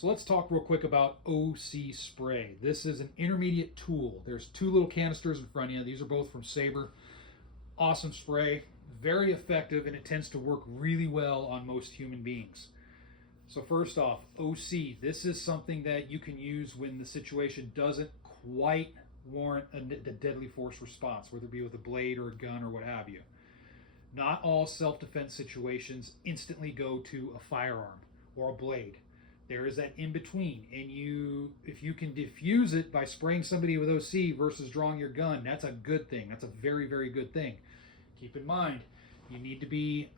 So let's talk real quick about OC Spray. This is an intermediate tool. There's two little canisters in front of you. These are both from Sabre. Awesome spray, very effective, and it tends to work really well on most human beings. So first off, OC. This is something that you can use when the situation doesn't quite warrant a deadly force response, whether it be with a blade or a gun or what have you. Not all self-defense situations instantly go to a firearm or a blade. There is that in between, and if you can diffuse it by spraying somebody with OC versus drawing your gun, that's a good thing. That's a very, very good thing. Keep in mind, you need to be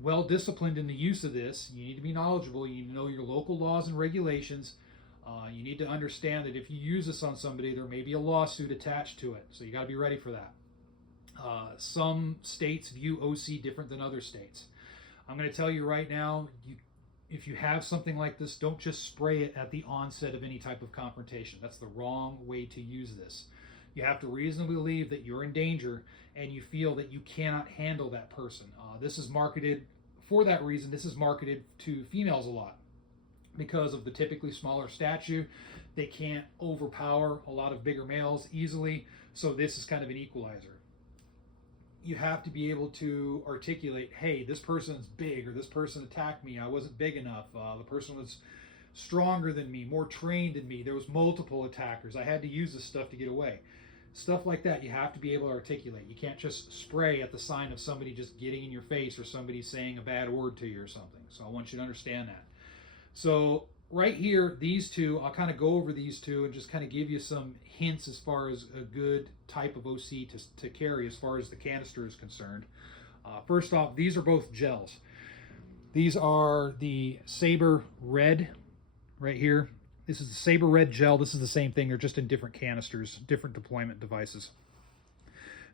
well disciplined in the use of this. You need to be knowledgeable. You need to know your local laws and regulations. You need to understand that if you use this on somebody, there may be a lawsuit attached to it. So you got to be ready for that. Some states view OC different than other states. I'm going to tell you right now, if you have something like this, don't just spray it at the onset of any type of confrontation. That's the wrong way to use this. You have to reasonably believe that you're in danger and you feel that you cannot handle that person. This is marketed for that reason. This is marketed to females a lot because of the typically smaller stature. They can't overpower a lot of bigger males easily, so this is kind of an equalizer. You have to be able to articulate, hey, this person's big, or this person attacked me, I wasn't big enough, the person was stronger than me, more trained than me, there was multiple attackers, I had to use this stuff to get away. Stuff like that you have to be able to articulate. You can't just spray at the sign of somebody just getting in your face or somebody saying a bad word to you or something. So I want you to understand that. So right here, these two, I'll kind of go over these two and just kind of give you some hints as far as a good type of OC to carry as far as the canister is concerned. First off, these are both gels. These are the Sabre Red right here. This is the Sabre Red gel. This is the same thing. They're just in different canisters, different deployment devices.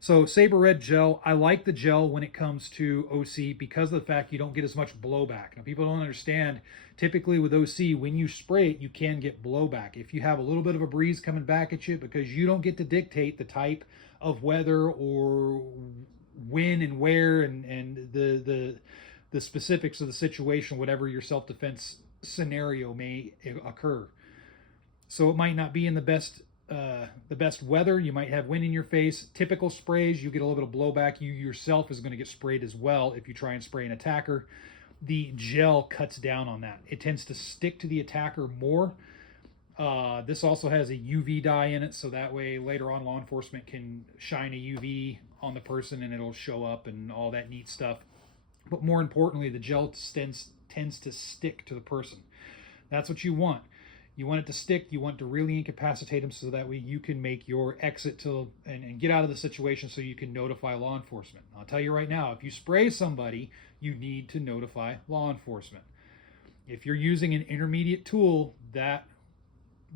So Sabre Red gel, I like the gel when it comes to OC because of the fact you don't get as much blowback. Now people don't understand, typically with OC, when you spray it, you can get blowback. If you have a little bit of a breeze coming back at you, because you don't get to dictate the type of weather or when and where and the specifics of the situation, whatever your self-defense scenario may occur. So it might not be in the best weather. You might have wind in your face. Typical sprays, you get a little bit of blowback. You yourself is going to get sprayed as well if you try and spray an attacker. The gel cuts down on that. It tends to stick to the attacker more. This also has a UV dye in it, so that way later on law enforcement can shine a UV on the person and it'll show up and all that neat stuff. But more importantly, the gel tends to stick to the person. That's what you want. You want it to stick. You want to really incapacitate them so that way you can make your exit and get out of the situation so you can notify law enforcement. I'll tell you right now, if you spray somebody, you need to notify law enforcement. If you're using an intermediate tool, that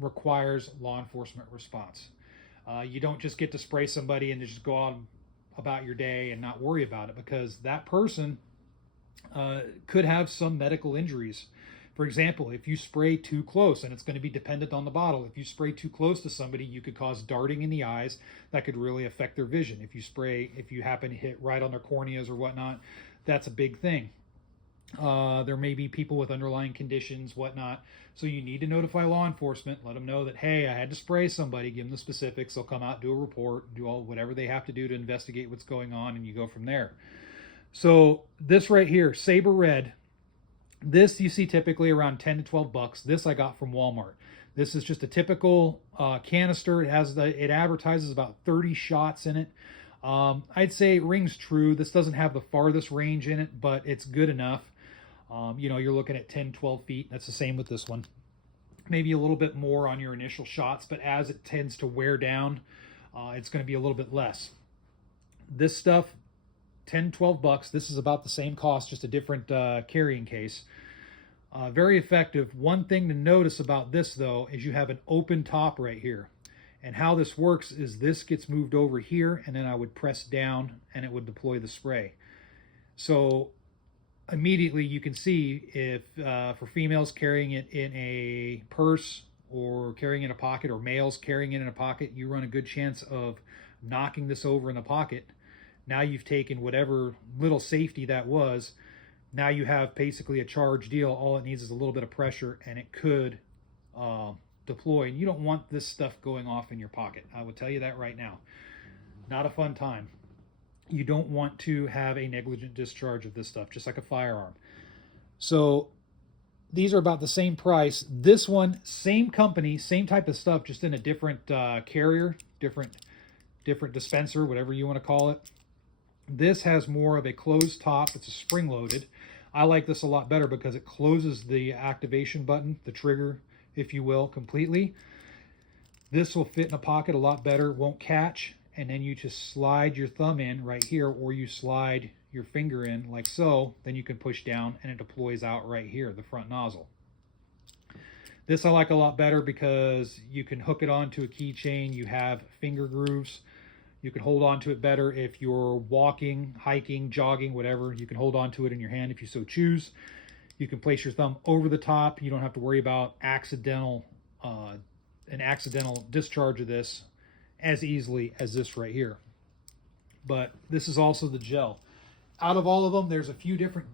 requires law enforcement response. You don't just get to spray somebody and just go on about your day and not worry about it, because that person could have some medical injuries. For example, if you spray too close, and it's going to be dependent on the bottle, if you spray too close to somebody, you could cause darting in the eyes. That could really affect their vision. If you happen to hit right on their corneas or whatnot, that's a big thing. There may be people with underlying conditions, whatnot. So you need to notify law enforcement, let them know that, hey, I had to spray somebody, give them the specifics. They'll come out, do a report, do whatever they have to do to investigate what's going on, and you go from there. So this right here, Sabre Red, this you see typically around 10 to 12 bucks. This I got from Walmart. This is just a typical canister. It advertises about 30 shots in it. I'd say it rings true. This doesn't have the farthest range in it, but it's good enough. You're looking at 10, 12 feet. That's the same with this one. Maybe a little bit more on your initial shots, but as it tends to wear down, it's going to be a little bit less. This stuff, 10, 12 bucks. This is about the same cost, just a different carrying case. Very effective. One thing to notice about this, though, is you have an open top right here. And how this works is this gets moved over here, and then I would press down, and it would deploy the spray. So immediately you can see if for females carrying it in a purse or carrying it in a pocket, or males carrying it in a pocket, you run a good chance of knocking this over in the pocket. Now you've taken whatever little safety that was, Now you have basically a charged deal. All it needs is a little bit of pressure and it could deploy. And you don't want this stuff going off in your pocket. I will tell you that right now. Not a fun time. You don't want to have a negligent discharge of this stuff, just like a firearm. So these are about the same price. This one, same company, same type of stuff, just in a different carrier, different dispenser, whatever you want to call it. This has more of a closed top. It's a spring-loaded. I like this a lot better because it closes the activation button, the trigger, if you will, completely. This will fit in a pocket a lot better, won't catch, and then you just slide your thumb in right here, or you slide your finger in like so, then you can push down and it deploys out right here, the front nozzle. This I like a lot better because you can hook it onto a keychain. You have finger grooves. You can hold on to it better if you're walking, hiking, jogging, whatever. You can hold on to it in your hand if you so choose. You can place your thumb over the top. You don't have to worry about an accidental discharge of this as easily as this right here. But this is also the gel. Out of all of them, there's a few different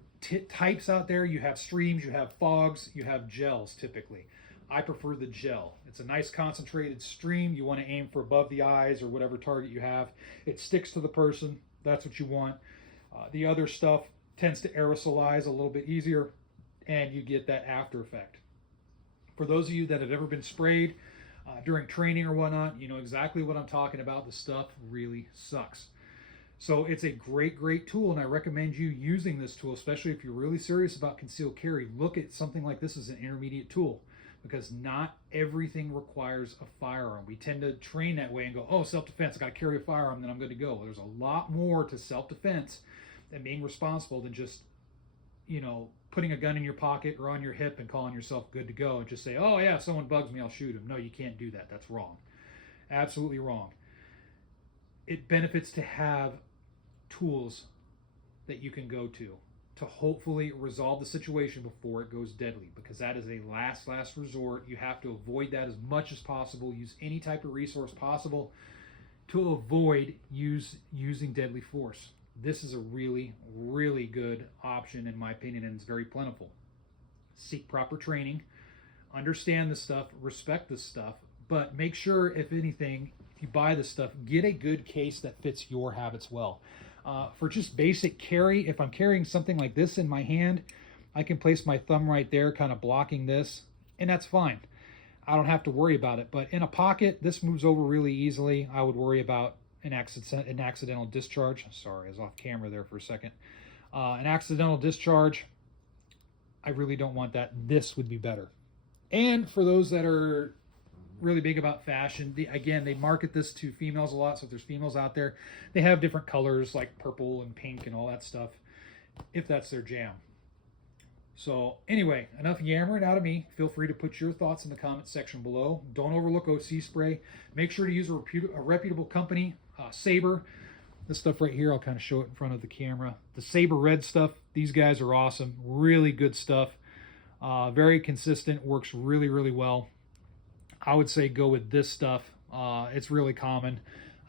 types out there. You have streams, you have fogs, you have gels typically. I prefer the gel. It's a nice concentrated stream. You want to aim for above the eyes or whatever target you have. It sticks to the person. That's what you want. The other stuff tends to aerosolize a little bit easier and you get that after effect. For those of you that have ever been sprayed during training or whatnot, you know exactly what I'm talking about. The stuff really sucks. So it's a great tool, and I recommend you using this tool, especially if you're really serious about concealed carry. Look at something like this as an intermediate tool, because not everything requires a firearm. We tend to train that way and go, oh, self-defense, I got to carry a firearm, then I'm good to go. Well, there's a lot more to self-defense and being responsible than just, you know, putting a gun in your pocket or on your hip and calling yourself good to go and just say, oh yeah, if someone bugs me, I'll shoot him. No, you can't do that. That's wrong. Absolutely wrong. It benefits to have tools that you can go to hopefully resolve the situation before it goes deadly, because that is a last resort. You have to avoid that as much as possible. Use any type of resource possible to avoid using deadly force. This is a really good option in my opinion, and it's very plentiful. Seek proper training, understand this stuff, respect this stuff, but make sure, if anything, if you buy this stuff, get a good case that fits your habits well. For just basic carry, if I'm carrying something like this in my hand, I can place my thumb right there, kind of blocking this, and that's fine. I don't have to worry about it. But in a pocket, this moves over really easily. I would worry about an accidental discharge. Sorry, I was off camera there for a second. An accidental discharge, I really don't want that. This would be better. And for those that are really big about fashion, again, they market this to females a lot, so if there's females out there, they have different colors like purple and pink and all that stuff, if that's their jam. So anyway, enough yammering out of me. Feel free to put your thoughts in the comment section below. Don't overlook OC Spray. Make sure to use a reputable company. Sabre, this stuff right here, I'll kind of show it in front of the camera. The Sabre Red stuff, these guys are awesome. Really good stuff. Very consistent, works really well. I would say go with this stuff. It's really common.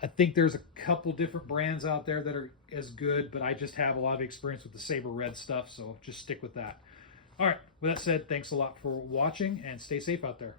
I think there's a couple different brands out there that are as good, but I just have a lot of experience with the Sabre Red stuff, so just stick with that. All right, with that said, thanks a lot for watching, and stay safe out there.